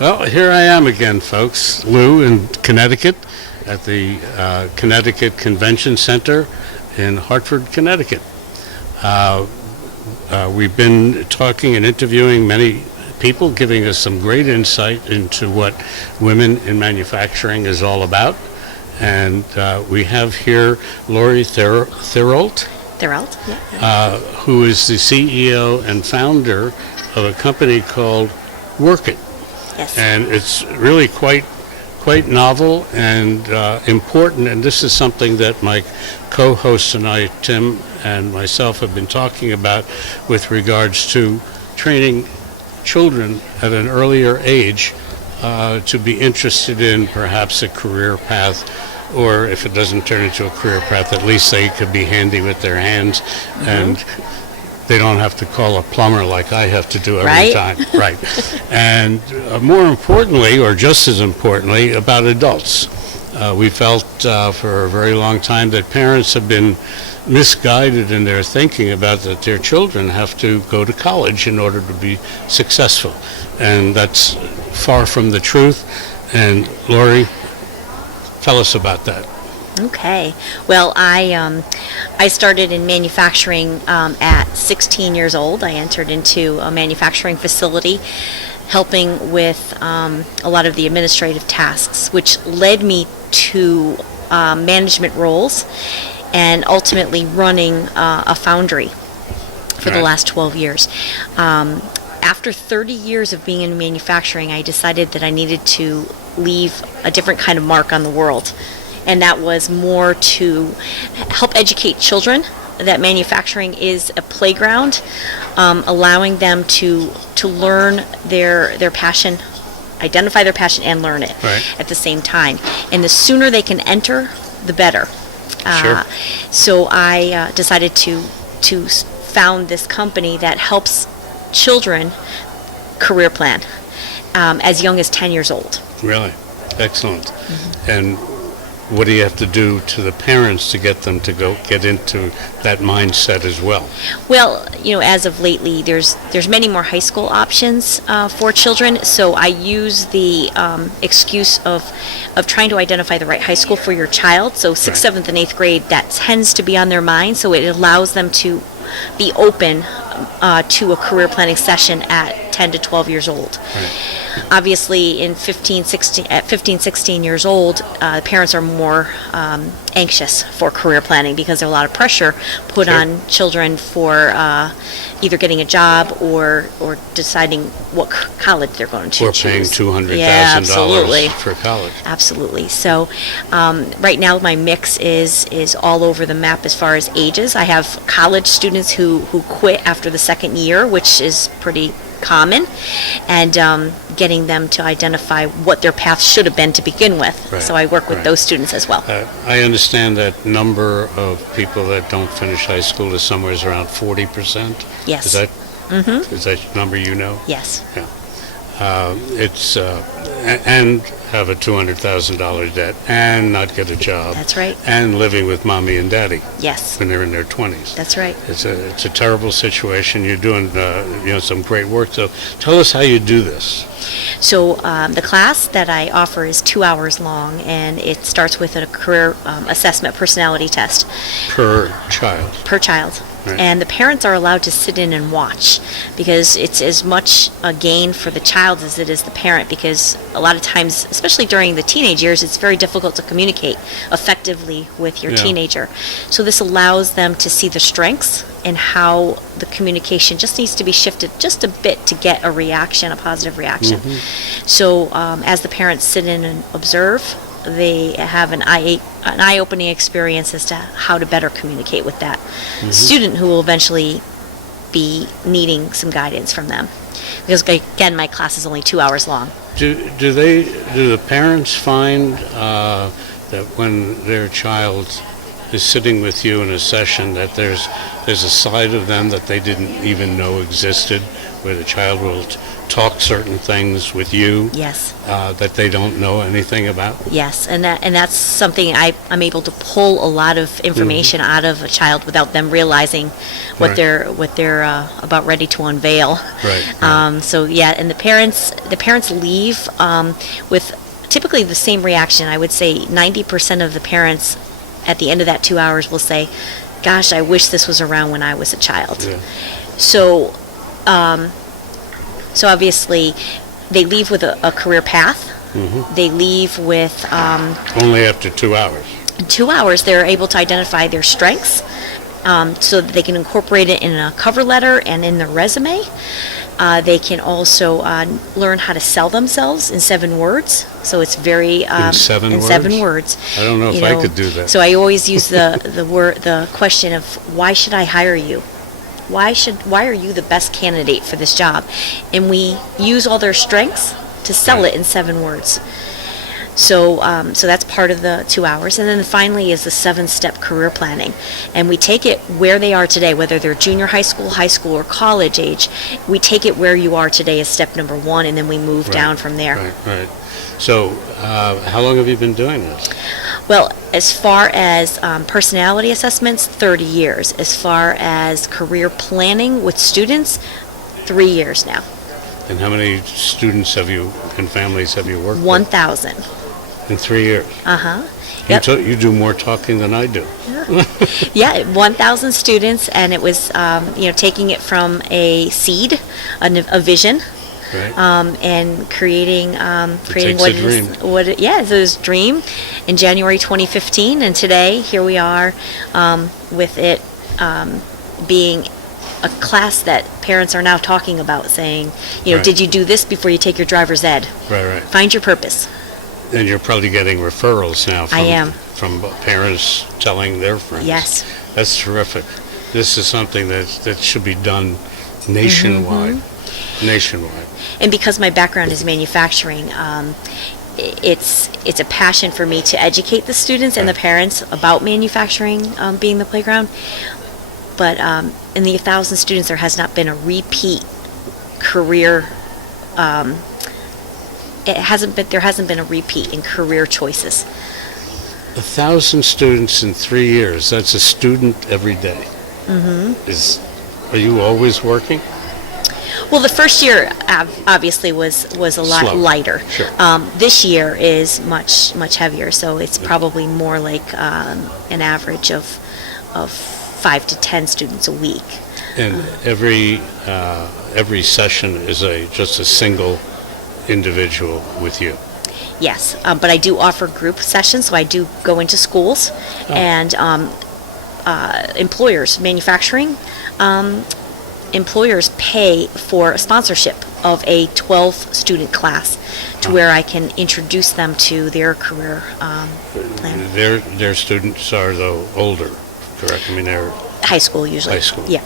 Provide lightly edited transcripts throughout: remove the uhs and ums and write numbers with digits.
Well, here I am again, folks. Lou in Connecticut at the Connecticut Convention Center in Hartford, Connecticut. We've been talking and interviewing many people, giving us some great insight into what women in manufacturing is all about. And we have here Lori Theriault, Yeah. who is the CEO and founder of a company called Work It. Yes. And it's really quite novel and important, and this is something that my co-hosts and I, Tim and myself, have been talking about with regards to training children at an earlier age to be interested in perhaps a career path, or if it doesn't turn into a career path, at least they could be handy with their hands, and they don't have to call a plumber like I have to do every time. Right. And more importantly, or just as importantly, about adults. We felt for a very long time that parents have been misguided in their thinking about that their children have to go to college in order to be successful. And that's far from the truth. And Lori, tell us about that. Okay. Well, I started in manufacturing at 16 years old. I entered into a manufacturing facility helping with a lot of the administrative tasks, which led me to management roles and ultimately running a foundry for the last 12 years. After 30 years of being in manufacturing, I decided that I needed to leave a different kind of mark on the world. And that was more to help educate children that manufacturing is a playground, allowing them to learn their passion, identify their passion, and learn it at the same time. And the sooner they can enter, the better. Sure. So I decided to found this company that helps children career plan as young as 10 years old. Really? Excellent. And what do you have to do to the parents to get them to go get into that mindset as well? Well, as of lately, there's many more high school options for children. So I use the excuse of trying to identify the right high school for your child. So 6th, 7th, and 8th grade, that tends to be on their mind. So it allows them to be open to a career planning session at 10 to 12 years old. Obviously, at 15, 16 years old, parents are more anxious for career planning because there's a lot of pressure put on children for either getting a job or deciding what college they're going to choose. Or paying $200,000 for college. Absolutely. So right now my mix is all over the map as far as ages. I have college students who quit after the second year, which is pretty common, and getting them to identify what their path should have been to begin with. So I work with those students as well. I understand that number of people that don't finish high school is somewhere around 40%. Yes. Is that is that number you know? Yes. Yeah. It's and have a $200,000 debt and not get a job. That's right. And living with mommy and daddy. Yes. When they're in their 20s. That's right. It's a terrible situation. You're doing some great work. So tell us how you do this. So the class that I offer is 2 hours long, and it starts with a career assessment personality test. Per child. Per child. Right. And the parents are allowed to sit in and watch, because it's as much a gain for the child as it is the parent, because a lot of times, especially during the teenage years, it's very difficult to communicate effectively with your teenager. So this allows them to see the strengths and how the communication just needs to be shifted just a bit to get a reaction, a positive reaction. So as the parents sit in and observe, they have an eye-opening experience as to how to better communicate with that student who will eventually be needing some guidance from them. Because again, my class is only 2 hours long. Do the parents find that when their child is sitting with you in a session that there's a side of them that they didn't even know existed, where the child will talk certain things with you Yes. that they don't know anything about? Yes, and that's something I'm able to pull a lot of information out of a child without them realizing what Right. they're about ready to unveil. Right. So yeah, and the parents leave with typically the same reaction. I would say 90% of the parents at the end of that 2 hours will say, "Gosh, I wish this was around when I was a child." Yeah. So, so obviously, they leave with a career path. They leave with Only after 2 hours. in 2 hours. They're able to identify their strengths, so that they can incorporate it in a cover letter and in their resume. They can also learn how to sell themselves in 7 words. So it's very In 7 in words? 7 words. I don't know if I could do that. So I always use the question of, why should I hire you? Why are you the best candidate for this job? And we use all their strengths to sell it in 7 words. So so that's part of the 2 hours. And then finally is the 7-step career planning. And we take it where they are today, whether they're junior high school, or college age. We take it where you are today as step number 1, and then we move down from there. Right. So, how long have you been doing this? Well, as far as personality assessments, 30 years. As far as career planning with students, 3 years now. And how many students and families have you worked 1,000. with? In 3 years. Uh-huh. Yep. You do more talking than I do. Yeah, 1,000 students, and it was, taking it from a seed, a vision, Right. and creating takes what a dream. It was a dream in January 2015, and today here we are with it being a class that parents are now talking about, saying, Right. did you do this before you take your driver's ed? Right. Find your purpose. And you're probably getting referrals now I am. from parents telling their friends. Yes. That's terrific. This is something that should be done nationwide. Nationwide. And because my background is manufacturing, it's a passion for me to educate the students and the parents about manufacturing being the playground. But in the 1,000 students, there has not been a repeat career. There hasn't been a repeat in career choices. 1,000 students in 3 years. That's a student every day. Are you always working? Well, the first year obviously was a lot Slow. lighter. Sure. This year is much heavier, so it's probably more like an average of 5 to 10 students a week. And every session is just a single individual with you. Yes, but I do offer group sessions, so I do go into schools and employers, manufacturing. Employers pay for a sponsorship of a 12-student class to where I can introduce them to their career plan. Their students are, though, older, correct? I mean, they're High school usually. high school. Yeah.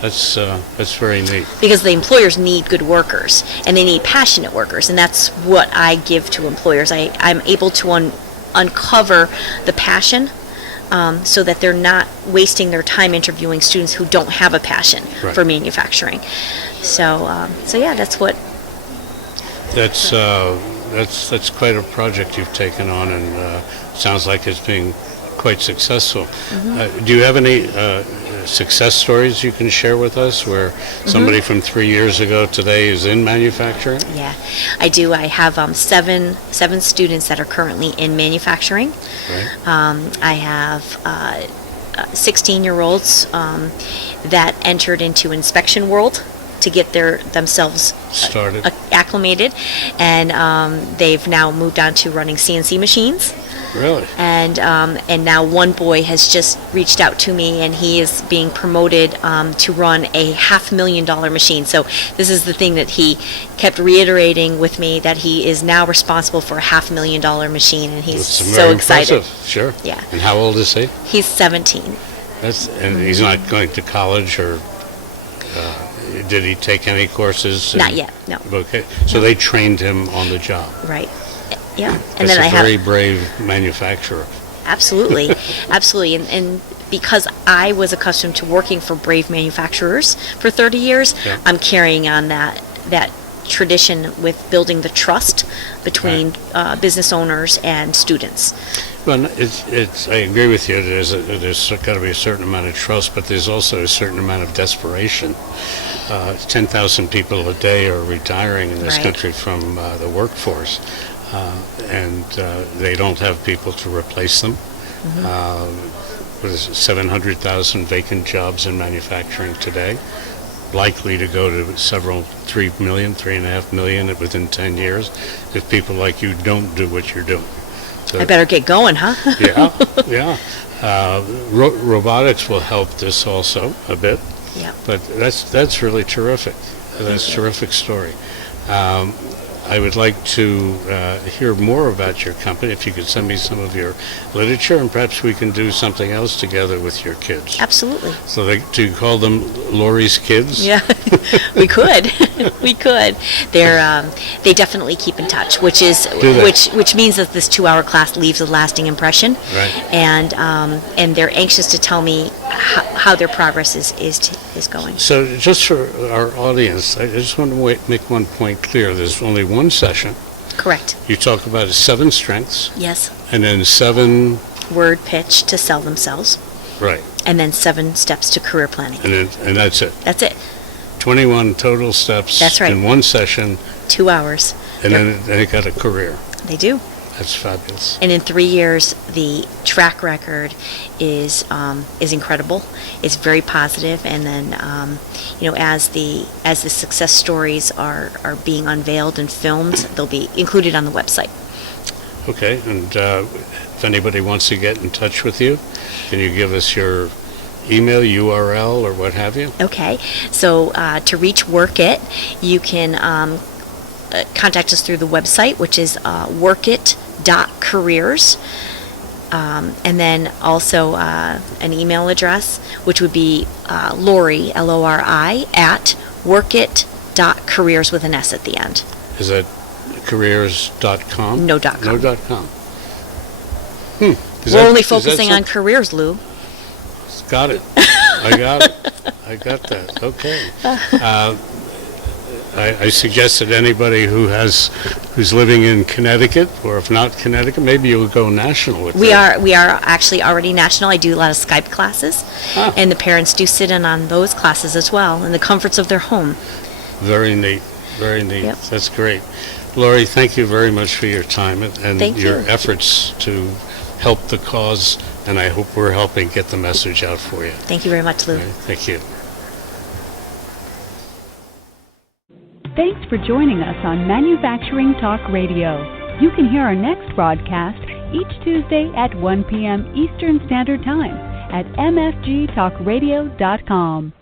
That's very neat. Because the employers need good workers, and they need passionate workers, and that's what I give to employers. I'm able to uncover the passion, so that they're not wasting their time interviewing students who don't have a passion Right. for manufacturing. So yeah, that's what. That's quite a project you've taken on, and sounds like it's being quite successful. Do you have any success stories you can share with us where somebody from 3 years ago today is in manufacturing? Yeah, I do. I have seven students that are currently in manufacturing. Right. I have 16-year-olds that entered into inspection world to get themselves Started. acclimated, and they've now moved on to running CNC machines. Really? And now one boy has just reached out to me, and he is being promoted to run a $500,000 machine. So this is the thing that he kept reiterating with me, that he is now responsible for a $500,000 machine, and he's That's so very excited. impressive. Sure. Yeah. And how old is he? He's 17. And he's not going to college, or did he take any courses? Not yet, no. Okay. So they trained him on the job. Right. Yeah. That's And then I a have very brave manufacturer. absolutely, absolutely, and because I was accustomed to working for brave manufacturers for 30 years, Yeah. I'm carrying on that tradition with building the trust between business owners and students. Well, I agree with you. There's got to be a certain amount of trust, but there's also a certain amount of desperation. 10,000 people a day are retiring in this country from the workforce, and they don't have people to replace them. There's 700,000 vacant jobs in manufacturing today, likely to go to 3.5 million within 10 years if people like you don't do what you're doing. So, I better get going, huh? yeah. Robotics will help this also a bit. Yeah. But that's really terrific. That's a terrific story. I would like to hear more about your company. If you could send me some of your literature, and perhaps we can do something else together with your kids. Absolutely. So do you call them Lori's kids? Yeah, we could. We could. They definitely keep in touch, which means that this 2-hour class leaves a lasting impression. Right. And they're anxious to tell me how their progress is going. So just for our audience, I just want to make one point clear. There's only one session. Correct. You talk about 7 strengths. Yes. And then 7 word pitch to sell themselves. Right. And then 7 steps to career planning. And that's it. That's it. 21 total steps. That's right. In one session. 2 hours. And then they got a career. They do. That's fabulous. And in 3 years, the track record is incredible. It's very positive. And then, as the success stories are being unveiled and filmed, they'll be included on the website. Okay. And if anybody wants to get in touch with you, can you give us your email, URL, or what have you? Okay. So to reach Work It, you can contact us through the website, which is workit.careers. And then also an email address, which would be Lori, Lori, at workit.careers with an S at the end. Is that careers.com? No .com. No .com. We're only focusing on careers, Lou. Got it. I got it. I got that. Okay. I suggest that anybody who's living in Connecticut, or if not Connecticut, maybe you'll go national with We are actually already national. I do a lot of Skype classes, and the parents do sit in on those classes as well in the comforts of their home. Very neat. Very neat. Yep. That's great. Lori, thank you very much for your time and your efforts to help the cause, and I hope we're helping get the message out for you. Thank you very much, Lou. Right, thank you. Thanks for joining us on Manufacturing Talk Radio. You can hear our next broadcast each Tuesday at 1 p.m. Eastern Standard Time at mfgtalkradio.com.